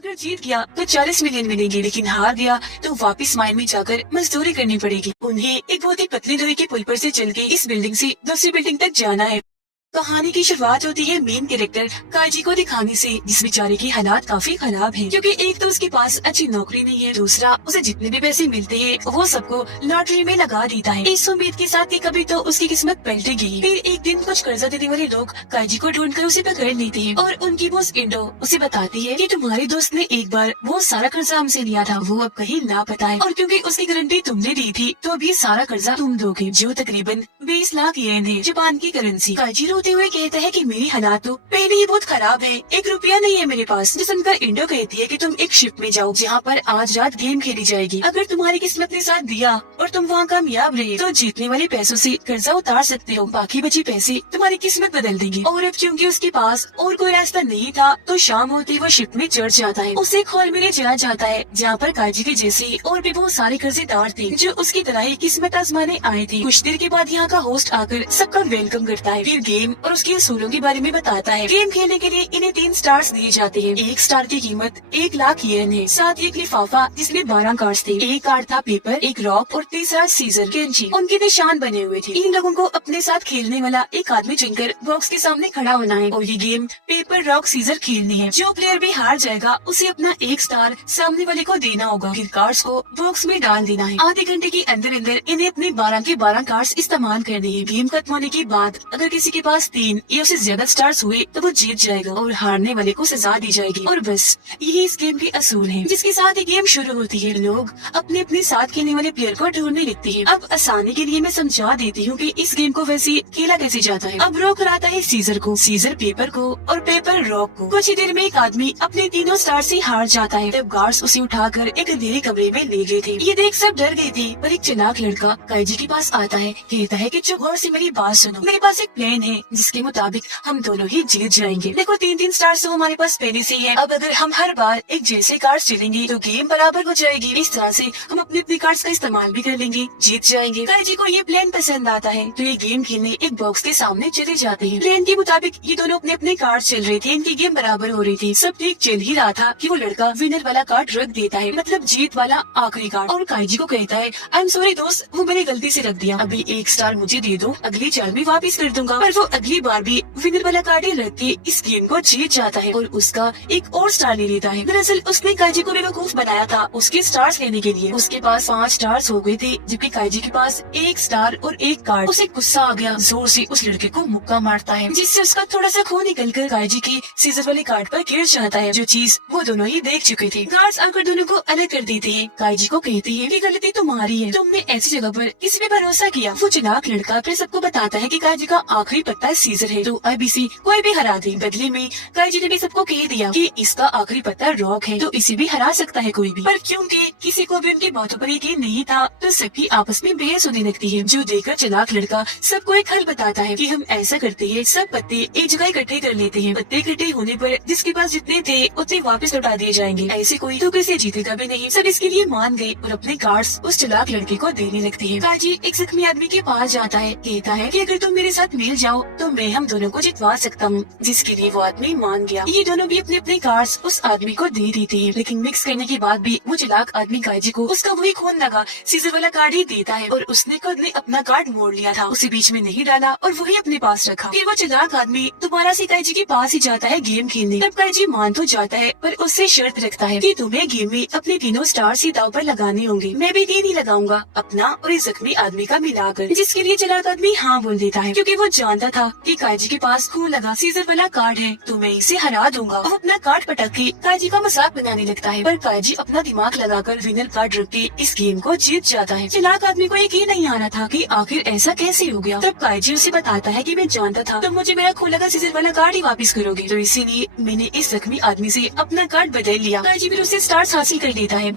अगर जीत गया तो 40 मिलियन मिलेंगे, लेकिन हार गया तो वापस माइन में जाकर मजदूरी करनी पड़ेगी। उन्हें एक बहुत ही पतली लोहे के पुल पर से चल के इस बिल्डिंग से दूसरी बिल्डिंग तक जाना है। कहानी की शुरुआत होती है मेन कैरेक्टर काइजी को दिखाने से, जिस बेचारे की हालात काफी खराब हैं, क्योंकि एक तो उसके पास अच्छी नौकरी नहीं है, दूसरा उसे जितने भी पैसे मिलते हैं वो सबको लॉटरी में लगा देता है, इस उम्मीद के साथ कि कभी तो उसकी किस्मत पलटेगी। फिर एक दिन कुछ कर्जा देने वाले लोग काइजी को ढूंढकर उसे पकड़ लेते हैं और उनकी बॉस इंडो उसे बताती है कि तुम्हारे दोस्त ने एक बार वो सारा कर्जा हमसे लिया था, वो अब कहीं लापता है, और क्योंकि उसकी गारंटी तुमने दी थी तो अभी सारा कर्जा तुम दोगे, जो तकरीबन 20 लाख येन है, जापान की करेंसी। काइजी रोते हुए कहता है कि मेरी हालात तो पहले ही बहुत खराब है, 1 रुपया नहीं है मेरे पास। जो सुनकर इंडो कहती है कि तुम एक शिप में जाओ जहाँ पर आज रात गेम खेली जाएगी, अगर तुम्हारी किस्मत ने साथ दिया और तुम वहाँ कामयाब रहे तो जीतने वाले पैसों से कर्जा उतार सकते हो, बाकी बचे पैसे तुम्हारी किस्मत बदल देंगे। और अब क्योंकि उसके पास और कोई रास्ता नहीं था तो शाम होते वो शिप में चढ़ जाता है, उसे एक हॉल में ले चला जाता है जहाँ पर काइजी के जैसे और भी बहुत सारे कर्जेदार थे जो उसकी तरह ही किस्मत आजमाने आए थे। कुछ देर के बाद यहाँ का होस्ट आकर सबका वेलकम करता है, फिर गेम और उसके असूलों के बारे में बताता है। गेम खेलने के लिए इन्हें 3 स्टार्स दिए जाते हैं, 1 स्टार की कीमत 1 लाख येन है, साथ ही एक लिफाफा जिसमें 12 कार्ड्स थे, एक कार्ड था पेपर, एक रॉक और तीसरा सीजर कैंची, उनके निशान बने हुए थे। इन लोगों को अपने साथ खेलने वाला एक आदमी चुनकर बॉक्स के सामने खड़ा होना है और ये गेम पेपर रॉक सीजर खेलनी है। जो प्लेयर भी हार जाएगा उसे अपना 1 स्टार सामने वाले को देना होगा, फिर कार्ड्स को बॉक्स में डाल देना है। आधे घंटे के अंदर अंदर इन्हें अपने 12 के 12 कार्ड्स इस्तेमाल करने हैं। गेम खत्म होने के बाद अगर किसी के पास 3 या उससे ज्यादा स्टार्स हुए तो वो जीत जाएगा और हारने वाले को सजा दी जाएगी। और बस यही इस गेम के असूल हैं, जिसके साथ ही गेम शुरू होती है। लोग अपने अपने साथ खेलने वाले प्लेयर को ढूंढने लगते हैं। अब आसानी के लिए मैं समझा देती हूँ कि इस गेम को वैसे खेला कैसे जाता है। अब रॉक हराता है सीजर को, सीजर पेपर को और पेपर रॉक को। कुछ ही देर में एक आदमी अपने तीनों स्टार से हार जाता है, तब गार्ड्स उसे उठाकर एक अंधेरे कमरे में ले गए थे। ये देख सब डर गए थे, पर एक चालाक लड़का काइजी के पास आता है, कहता है कि चुप गौर से मेरी बात सुनो, मेरे पास एक प्लान है जिसके मुताबिक हम दोनों ही जीत जाएंगे। देखो 3-3 स्टार्स तो हमारे पास पहले से ही है, अब अगर हम हर बार एक जैसे कार्ड्स चलेंगे तो गेम बराबर हो जाएगी। इस तरह से हम अपने अपने कार्ड्स का इस्तेमाल भी कर लेंगे, जीत जाएंगे। काइजी को ये प्लान पसंद आता है तो ये गेम खेलने एक बॉक्स के सामने चले जाते हैं। प्लान के मुताबिक ये दोनों अपने अपने कार्ड चल रहे थे, इनकी गेम बराबर हो रही थी, सब ठीक चल ही रहा था कि वो लड़का विनर वाला कार्ड रख देता है, मतलब जीत वाला आखिरी कार्ड, और काइजी को कहता है आई एम सॉरी दोस्त, वो मैंने गलती से रख दिया, अभी 1 स्टार मुझे दे दो, अगली चाल में वापस कर दूंगा। पर वो अगली बार भी विनर वाला कार्ड ही रख के इस गेम को जीत जाता है और उसका एक और स्टार ले लेता है। दरअसल उसने काइजी को बेवकूफ बनाया था उसके स्टार्स लेने के लिए। उसके पास 5 स्टार्स हो गए थे जबकि काइजी के पास 1 स्टार और 1 कार्ड। उसे गुस्सा आ गया, जोर से उस लड़के को मुक्का मारता है जिससे उसका थोड़ा सा खून निकलकर काइजी के सीजर वाले कार्ड पर गिर जाता है, जो चीज वो दोनों ही देख चुके थे। गार्ड्स आकर दोनों को अलग कर देते हैं। काइजी को कहते हैं कि गलती तुम्हारी है, तुमने ऐसी जगह पर किसी पे भरोसा किया। वो चालाक लड़का फिर सबको बताता है कि काइजी का आखिरी पत्ता सीजर है, तो अब इसे कोई भी हरा दे। बदले में काइजी ने भी सबको कह दिया कि इसका आखिरी पत्ता रॉक है, तो इसे भी हरा सकता है कोई भी। पर क्योंकि किसी को भी उनकी बातों पर यकीन नहीं था तो सबकी आपस में बहस होने लगती है, जो देखकर चालाक लड़का सबको एक हल बताता है कि हम ऐसा करते हैं, सब पत्ते एक जगह इकट्ठे कर लेते हैं, पत्ते इकट्ठे होने पर जिसके पास जितने थे उतने वापस लौटा दिए जाएंगे, ऐसे कोई तो किसी जीतेगा भी नहीं। सब इसके लिए मान गए और अपने कार्ड्स उस चालाक लड़के को देने लगते हैं। काइजी एक जख्मी आदमी के पास जाता है, कहता है कि अगर तुम मेरे साथ मिल जाओ तो मैं हम दोनों को जितवा सकता हूँ, जिसके लिए वो आदमी मान गया। ये दोनों भी अपने अपने कार्ड्स उस आदमी को दे देते हैं, लेकिन मिक्स करने के बाद भी वो चालाक आदमी काइजी को उसका वही खून लगा सीजर वाला कार्ड ही देता है और उसने खुद ने अपना कार्ड मोड़ लिया था, उसे बीच में नहीं डाला और वही अपने पास रखा। फिर वो चालाक आदमी दोबारा से काइजी के पास ही जाता है गेम खेलने। तब काइजी मान तो जाता है पर उससे शर्त रखता है कि तुम्हें गेम में अपने तीनों स्टार ही दाव पर लगाने होंगे, मैं भी 3 ही लगाऊंगा, अपना और इस जख्मी आदमी का मिलाकर, जिसके लिए चालाक आदमी हाँ बोल देता है क्योंकि वो जानता था कि काइजी के पास खून लगा सीजर वाला कार्ड है तो मैं इसे हरा दूंगा। वो अपना कार्ड पटक के काइजी का मजाक बनाने लगता है, पर काइजी अपना दिमाग लगाकर विनर कार्ड रख के इस गेम को जीत जाता है। चालाक आदमी को यकीन नहीं आ रहा था कि आखिर ऐसा कैसे हो गया। तब काइजी उसे बताता है कि मैं जानता था तुम मुझे मेरा खून लगा सीजर वाला कार्ड ही वापस करोगे, तो इसीलिए मैंने इस जख्मी आदमी से अपना कार्ड बदल लिया। काइजी फिर उसे स्टार्स हासिल कर लेता है।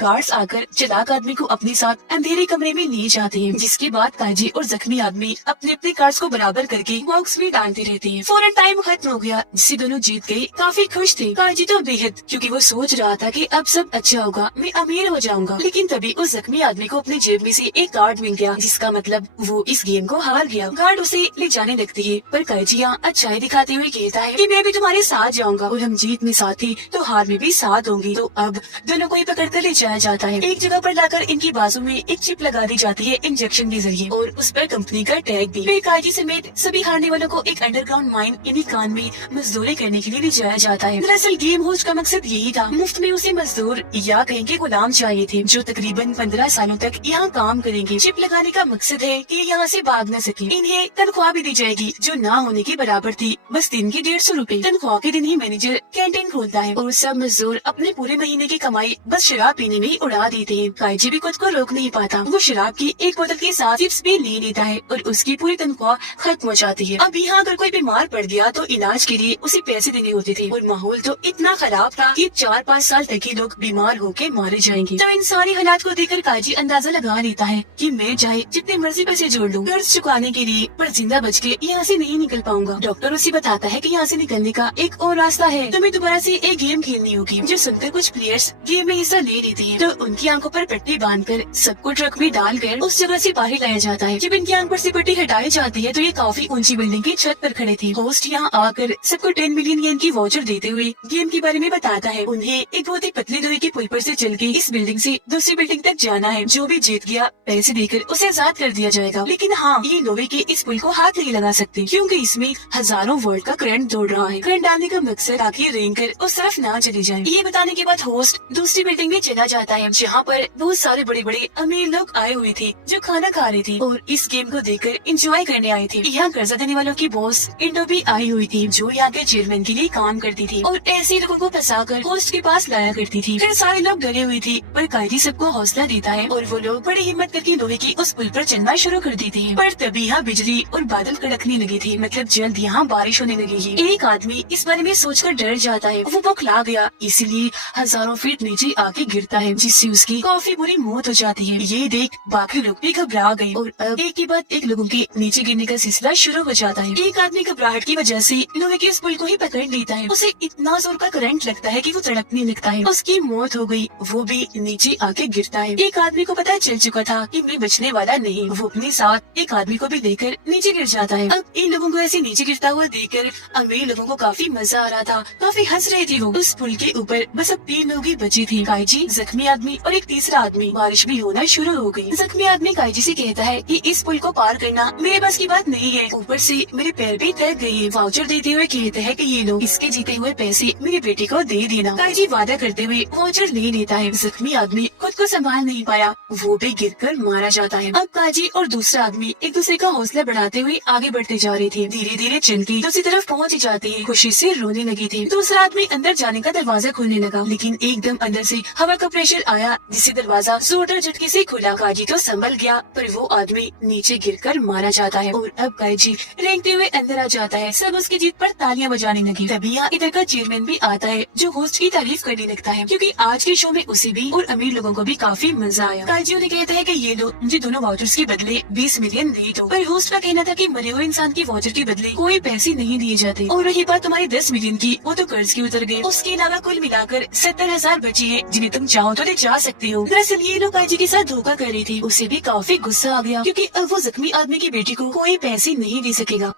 गार्ड्स आकर चालाक आदमी को अपने साथ अंधेरे कमरे में ले जाते हैं, जिसके बाद काजी और जख्मी आदमी अपने अपने कार्ड्स को बराबर करके बॉक्स में डालते रहते हैं। फौरन टाइम खत्म हो गया, जिससे दोनों जीत गए। काफी खुश थे काजी तो बेहद, क्योंकि वो सोच रहा था कि अब सब अच्छा होगा, मैं अमीर हो जाऊंगा। लेकिन तभी उस जख्मी आदमी को अपने जेब में से एक कार्ड मिल गया, जिसका मतलब वो इस गेम को हार गया। गार्ड उसे ले जाने लगती है, पर काजी यहाँ अच्छाई दिखाते हुए कहता है कि मैं भी तुम्हारे साथ जाऊंगा, और हम जीत में साथ ही तो हार में भी साथ होंगी। तो अब दोनों को ही पकड़ कर ले जाया जाता है। एक जगह पर लाकर इनकी बाजू में एक चिप लगा दी जाती है इंजेक्शन के जरिए, और उस पर कंपनी का टैग भी। फिर काजी समेत सभी हारने वालों को एक अंडरग्राउंड माइन यानी कान में मजदूरी करने के लिए ले जाया जाता है। दरअसल गेम होस्ट का मकसद यही था, मुफ्त में उसे मजदूर या कहीं के गुलाम चाहिए थे, जो तकरीबन 15 सालों तक यहाँ काम करेंगे। चिप लगाने का मकसद है कि यहाँ से भाग न सके। इन्हें तनख्वाह भी दी जाएगी, जो ना होने के बराबर थी, बस दिन की 150 रूपए। तनख्वाह के दिन ही मैनेजर कैंटीन खोलता है, और सब मजदूर अपने पूरे महीने की कमाई बस शराब पीने में उड़ा देते हैं। काजी भी खुद को रोक नहीं पाता, वो शराब की एक बोतल के साथ चिप्स भी ले लेता है, और उसकी पूरी तनख्वाह खत्म हो जाती है। अब यहाँ अगर कोई बीमार पड़ गया तो इलाज के लिए उसे पैसे देने होते थे, और माहौल तो इतना खराब था कि 4-5 साल तक ही लोग बीमार होके मारे जाएंगे। तो इन सारी हालात को देखकर काजी अंदाजा लगा लेता है कि मैं चाहे जितने मर्जी पैसे जोड़ लूं कर्ज चुकाने के लिए, पर जिंदा बच के यहाँ से नहीं निकल पाऊंगा। डॉक्टर उसे बताता है कि यहाँ से निकलने का एक और रास्ता है, तुम्हें दोबारा से एक गेम खेलनी होगी। जो सुनकर कुछ प्लेयर्स गेम में हिस्सा ले लेते हैं, तो उनकी आंखों पर पट्टी बांधकर सबको ट्रक में डालकर उस जगह से बाहर लाया जाता है। जब इनकी आंख पर से पट्टी हटाई जाती है तो ये काफी ऊंची बिल्डिंग की छत पर खड़े थे। होस्ट यहाँ आकर सबको 10 मिलियन येन की वाउचर देते हुए गेम के बारे में बताता है। उन्हें एक बहुत ही पतली लोहे के पुल पर से चल के इस बिल्डिंग से दूसरी बिल्डिंग तक जाना है। जो भी जीत गया पैसे देकर उसे आजाद कर दिया जाएगा। लेकिन हाँ, ये लोहे के इस पुल को हाथ नहीं लगा सकते, क्योंकि इसमें हजारों वोल्ट का करंट दौड़ रहा है। करंट डालने का मकसद ताकि रेंग कर उस तरफ ना चली जाए। ये बताने के बाद होस्ट दूसरी बिल्डिंग में चला जाता है, जहाँ पर बहुत सारे बड़े बड़े अमीर लोग आए हुए थे, जो खाना खा रहे थे और इस गेम को देखकर एंजॉय करने आए थे। यहाँ कर्जा देने वालों की बॉस इंडो भी आई हुई थी, जो यहाँ के चेयरमैन के लिए काम करती थी, और ऐसे लोगों को फंसाकर होस्ट के पास लाया करती थी। फिर सारे लोग डरे हुए थे, पर कायदी सबको हौसला देता है, और वो लोग बड़ी हिम्मत करके लोहे की उस पुल पर चलना शुरू कर देते हैं। पर तभी यहाँ बिजली और बादल कड़कने लगे थे, मतलब जल्द यहाँ बारिश होने लगेगी। एक आदमी इस बारे में सोचकर डर जाता है, वो बौखला गया, इसलिए हजारों फीट नीचे आके गिरता है, जिससे उसकी काफी बुरी मौत हो जाती है। ये देख बाकी लोग भी घबरा गए, और अब एक के बाद एक लोगों के नीचे गिरने का सिलसिला शुरू हो जाता है। एक आदमी घबराहट की वजह से लोहे के इस पुल को ही पकड़ लेता है। उसे इतना जोर का करंट लगता है कि वो तड़पने लगता है। उसकी मौत हो गई, वो भी नीचे आके गिरता है। एक आदमी को पता चल चुका था कि मैं बचने वाला नहीं, वो अपने साथ एक आदमी को भी लेकर नीचे गिर जाता है। अब इन लोगों को ऐसे नीचे गिरता हुआ देखकर अमीर लोगों को काफी मजा आ रहा था, काफी हंस रहे थे वो। उस पुल के ऊपर बस अब 3 लोग ही बचे थे, काईजी, जख्मी आदमी और एक तीसरा आदमी। बारिश भी होना शुरू हो गई। जख्मी आदमी काईजी से कहता है कि इस पुल को पार करना मेरे बस की बात नहीं है, ऊपर से मेरे पैर भी थक गए हैं। वाउचर देते हुए कहते हैं कि ये लो, इसके जीते हुए पैसे मेरी बेटी को दे देना। काईजी वादा करते हुए वाउचर ले लेता है। जख्मी आदमी खुद को संभाल नहीं पाया, वो भी गिरकर मारा जाता है। अब काजी और दूसरा आदमी एक दूसरे का हौसला बढ़ाते हुए आगे बढ़ते जा रहे थे। धीरे धीरे चलते दूसरी तरफ पहुँच जाते हैं, खुशी से रोने लगे थे। दूसरा आदमी अंदर जाने का दरवाजा खोलने लगा, लेकिन एकदम अंदर से हवा का प्रेशर आया, जिससे दरवाजा जोरदार झटके से खुला। काजी तो संभल गया, पर वो आदमी नीचे गिरकर मारा जाता है। और अब काजी रेंगते हुए अंदर आ जाता है। सब उसकी जीत पर तालियां बजाने लगी। तभी यहाँ इधर का चेयरमैन भी आता है, जो होस्ट की तारीफ करने लगता है, क्योंकि आज के शो में उसे भी और अमीर लोगों को भी काफी मजा आया। काजी उन्हें कहता है कि ये लो, मुझे दोनों वाउचर्स के बदले 20 मिलियन दे दो। पर होस्ट का कहना था कि मरे हुए इंसान की वाउचर के बदले कोई पैसे नहीं दिए जाते। और रही बात तुम्हारी 10 मिलियन की, वो तो कर्ज के उतर गए। उसके अलावा कुल मिलाकर 70,000 बचे हैं, जिन्हें तुम चाहो तो ले जा सकते हो। दरअसल ये लोग काजी के साथ धोखा कर रही थी। उसे भी काफी गुस्सा आ गया, क्योंकि अब वो जख्मी आदमी की बेटी को कोई पैसे नहीं दे सकेगा।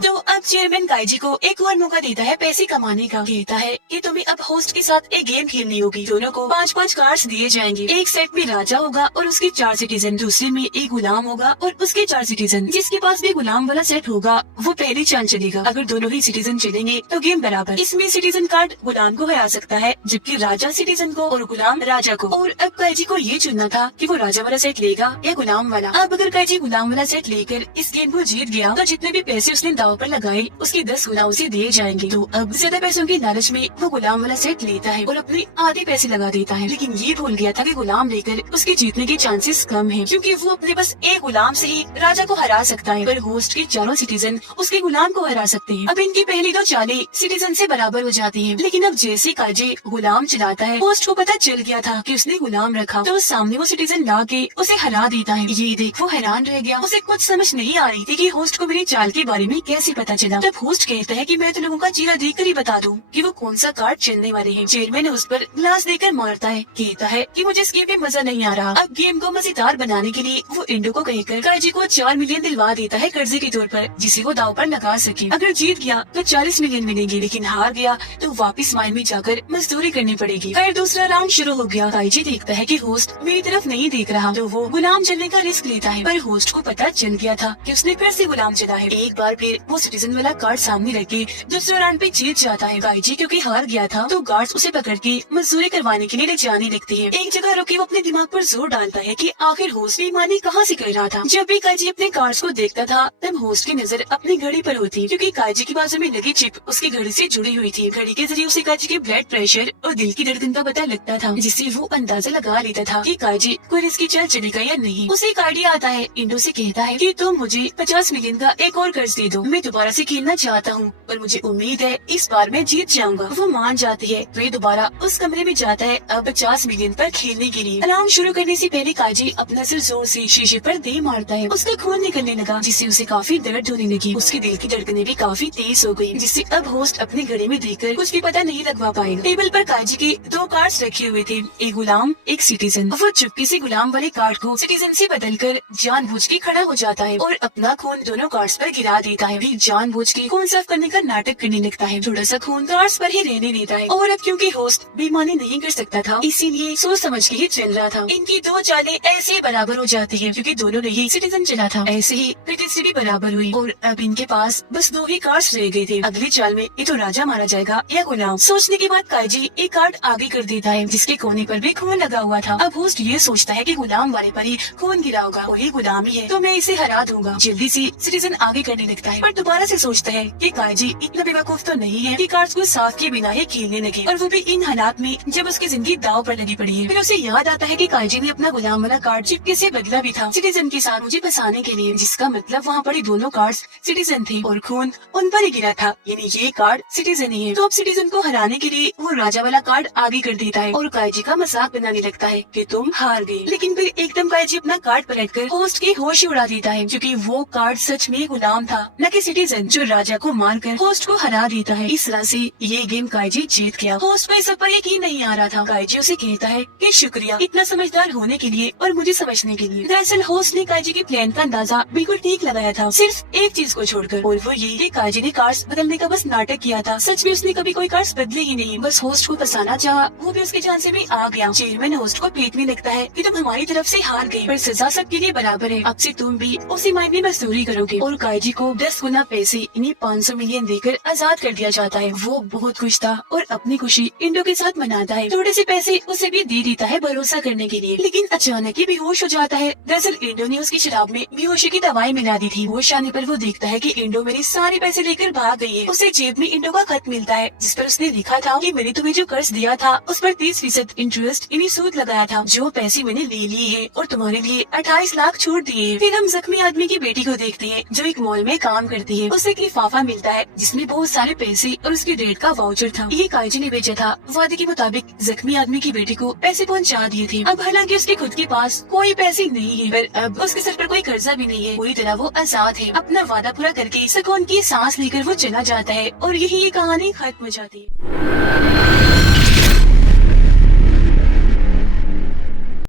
तो अब चेयरमैन काईजी को एक और मौका देता है पैसे कमाने का। कहता है कि तुम्हें अब होस्ट के साथ एक गेम खेलनी होगी। दोनों को 5-5 कार्ड्स दिए जाएंगे। एक सेट में राजा होगा और उसके 4 सिटीजन, दूसरे में एक गुलाम होगा और उसके 4 सिटीजन। जिसके पास भी गुलाम वाला सेट होगा वो पहले चांद चलेगा। अगर दोनों ही सिटीजन चलेंगे तो गेम बराबर। इसमें सिटीजन कार्ड गुलाम को हरा सकता है, जबकि राजा सिटीजन को और गुलाम राजा को। और अब काईजी को ये चुनना था कि वो राजा वाला सेट लेगा या गुलाम वाला। अब अगर काईजी गुलाम वाला सेट लेकर इस गेम को जीत गया तो जितने भी पैसे उसने दाव दाव पर लगाए उसके 10 गुना उसे दिए जाएंगे। तो अब ज्यादा पैसों के लालच में वो गुलाम वाला सेट लेता है और अपने आधे पैसे लगा देता है, लेकिन ये भूल गया था कि गुलाम लेकर उसके जीतने के चांसेस कम हैं, क्योंकि वो अपने बस एक गुलाम से ही राजा को हरा सकता है, पर होस्ट के चारों सिटीजन उसके गुलाम को हरा सकते हैं। अब इनकी पहली दो चालें सिटीजन से बराबर हो जाती है, लेकिन अब जैसे काजी गुलाम चलाता है, होस्ट को पता चल गया था कि उसने गुलाम रखा, तो सामने वो सिटीजन ला के उसे हरा देता है। ये देख वो हैरान रह गया, उसे कुछ समझ नहीं आ रही थी कि होस्ट को मेरी चाल के बारे में कैसे पता चला। तब होस्ट कहता है कि मैं तो लोगों का चेहरा देखकर ही बता दूं कि वो कौन सा कार्ड चलने वाले हैं। चेयरमैन उस पर ग्लास देकर मारता है, कहता है कि मुझे इस गेम में मजा नहीं आ रहा। अब गेम को मजेदार बनाने के लिए वो इंडो को कहकर काजी को 4 मिलियन दिलवा देता है कर्जे के तौर पर, जिसे वो दाव पर लगा सके। अगर जीत गया तो 40 मिलियन मिलेंगे, लेकिन हार गया तो वापस माइन में जाकर मजदूरी करनी पड़ेगी। फिर दूसरा राउंड शुरू हो गया। काजी देखता है कि होस्ट मेरी तरफ नहीं देख रहा, तो वो गुलाम चलने का रिस्क लेता है, पर होस्ट को पता चल गया था कि उसने फिर से गुलाम चला है। एक बार फिर वो सिटीजन वाला कार्ड सामने रख के दूसरे राउंड पे जीत जाता है। काजी क्योंकि हार गया था तो गार्ड्स उसे पकड़ के मजदूरी करवाने के लिए ले जाने लगते हैं। एक जगह रुके वो अपने दिमाग पर जोर डालता है कि आखिर होस्ट बेईमानी कहाँ से कर रहा था। जब भी काजी अपने कार्ड्स को देखता था तब होस्ट की नजर अपनी घड़ी पर होती, क्योंकि काजी की बाजू में लगी चिप उसकी घड़ी से जुड़ी हुई थी। घड़ी के जरिए उसे काजी के ब्लड प्रेशर और दिल की धड़कन का पता लगता था, जिससे वो अंदाजा लगा लेता था कि काजी कोई इसकी चाल चलेगा या नहीं। उसे एक आइडिया आता है। इंडो से कहता है कि तुम मुझे 50 मिलियन का एक और कर्ज दे दो, मैं दोबारा से खेलना चाहता हूँ और मुझे उम्मीद है इस बार मैं जीत जाऊंगा। वो मान जाती है तो ये दोबारा उस कमरे में जाता है अब 50 मिलियन पर खेलने के लिए। अलार्म शुरू करने से पहले काजी अपना सिर जोर से शीशे पर दे मारता है। उसका खून निकलने लगा, जिससे उसे काफी दर्द होने लगी। उसके दिल की धड़कनें भी काफी तेज हो गयी, जिससे अब होस्ट अपनी घड़ी में देखकर कुछ भी पता नहीं लगवा पाएगा। टेबल पर काजी के 2 कार्ड्स रखे हुए थे, एक गुलाम एक सिटीजन। वो चुपके से गुलाम वाले कार्ड को सिटीजन से बदलकर जानबूझ के खड़ा हो जाता है और अपना खून दोनों कार्ड्स पर गिरा देता है। फिर जानबूझ के खून साफ करने का नाटक करने लगता है, थोड़ा सा खून कार्ड्स पर ही रहने देता है। और अब क्योंकि होस्ट बेईमानी नहीं कर सकता था, इसीलिए सोच समझ के ही चल रहा था। इनकी 2 चालें ऐसे बराबर हो जाती है, क्योंकि दोनों ने ही सिटीजन चला था। ऐसे ही फिर तीसरी भी बराबर हुई और अब इनके पास बस 2 ही कार्ड्स रह गए थे। अगली चाल में ये तो राजा मारा जाएगा या गुलाम। सोचने के बाद काजी एक कार्ड आगे कर देता है, जिसके कोने पर भी खून लगा हुआ था। अब होस्ट ये सोचता है कि गुलाम वाले पर ही खून गिरा होगा और ये गुलाम ही है, तो मैं इसे हरा दूंगा। जल्दी से सिटीजन आगे करने लगता है, पर दोबारा से सोचता है कि काजी इतना बेवकूफ तो नहीं है कि कार्ड्स को साफ किए बिना ही खेलने लगे, और वो भी इन हालात में जब उसकी जिंदगी दाव पर लगी पड़ी है। फिर उसे याद आता है कि काजी ने अपना गुलाम वाला कार्ड चिपके से बदला भी था सिटीजन के साथ मुझे फंसाने के लिए, जिसका मतलब वहाँ पड़े दोनों कार्ड्स सिटीजन थे और खून उन पर ही गिरा था, यानी ये कार्ड सिटीजन ही है। तो अब सिटीजन को हराने के लिए वो राजा वाला कार्ड आगे कर देता है और काजी का मजाक बनाने लगता है कि तुम हार गए। लेकिन फिर एकदम काजी अपना कार्ड पलटकर होस्ट के होश उड़ा देता है, क्योंकि वो कार्ड सच में गुलाम था, न कि सिटीजन, जो राजा को मारकर होस्ट को हरा देता है। इस तरह से ये गेम काजी जीत गया। होस्ट को इस सब पर यकीन नहीं आ रहा था। काजी उसे कहता है कि शुक्रिया इतना समझदार होने के लिए और मुझे समझने के लिए। दरअसल होस्ट ने काजी के प्लान का अंदाजा बिल्कुल ठीक लगाया था, सिर्फ एक चीज को छोड़कर, और वो ये कि काजी ने कार्ड्स बदलने का बस नाटक किया था। सच में उसने कभी कोई कार्ड्स बदले ही नहीं, बस होस्ट को फंसाना चाहा, वो भी उसके जान से भी आ गया। चेयरमैन होस्ट को पीटने लगता है कि तुम हमारी तरफ से हार गए, पर सजा सबके लिए बराबर है, अब से तुम भी उसी मायने में मजदूरी करोगे। और काजी को 10 गुना पैसे इन्हें 500 मिलियन देकर आजाद कर दिया जाता है। वो बहुत खुश था और अपनी खुशी इंडो के साथ मनाता है। थोड़े से पैसे उसे भी दे देता है भरोसा करने के लिए, लेकिन अचानक ही बेहोश हो जाता है। दरअसल इंडो ने उसकी शराब में बेहोशी की दवाई मिला दी थी। होश आने पर वो देखता है कि इंडो मेरे सारे पैसे लेकर भाग गई है। उसे जेब में इंडो का खत मिलता है, जिस पर उसने लिखा था कि मैंने तुम्हें जो कर्ज दिया था उस पर 30% इंटरेस्ट यानी सूद लगाया था, जो पैसे मैंने ले लिए हैं और तुम्हारे लिए 28 लाख छोड़ दिए। फिर हम जख्मी आदमी की बेटी को देखते हैं जो एक मॉल में काम करती है। उसे एक लिफाफा मिलता है जिसमें बहुत सारे पैसे और उसकी डेट का वाउचर था। ये काजी ने बेचा था। वादे के मुताबिक जख्मी आदमी की बेटी को पैसे पहुंचा दिए थे। अब हालांकि उसके खुद के पास कोई पैसे नहीं है, पर अब उसके सर पर कोई कर्जा भी नहीं है। पूरी तरह वो आजाद है। अपना वादा पूरा करके सुकून की सांस लेकर वो चला जाता है और यही ये कहानी खत्म हो जाती है।